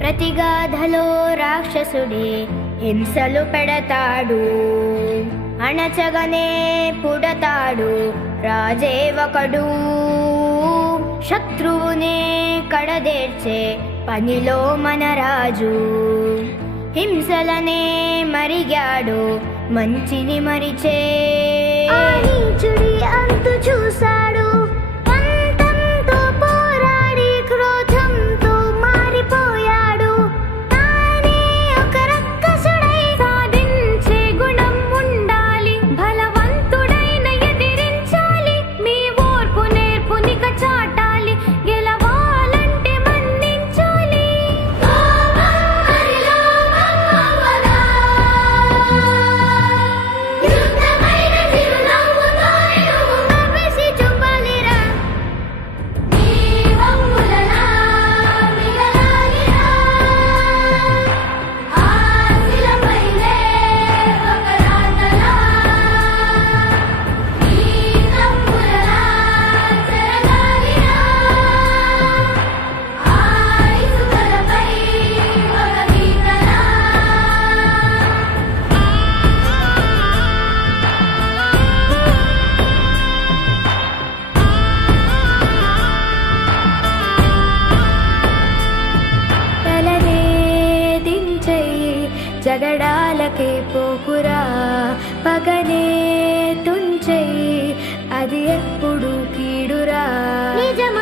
ప్రతిగాధలో రాక్షసుడే హింసలు పెడతాడు, అణచగనే పుడతాడు రాజే ఒకడు. శత్రువునే కడదేర్చే పనిలో మన రాజు, హింసలనే మరిగాడు మంచిని మరిచే. నీచుడి అంతు చూశాడు, పంతంతో పోరాడి క్రోధంతో మారిపోయాడు. తానే ఒక రక్కసుడై సాధించే గుణం ఉండాలి, బలవంతుడైన ఎదిరించాలి. మీ ఓర్పు నేర్పునిక చాటాలి, గెలవాలంటే మన్నించాలి. జగడాలకే పోకురా, పగనే తుంచెయ్యి, అది ఎప్పుడు కీడురా. నిజమ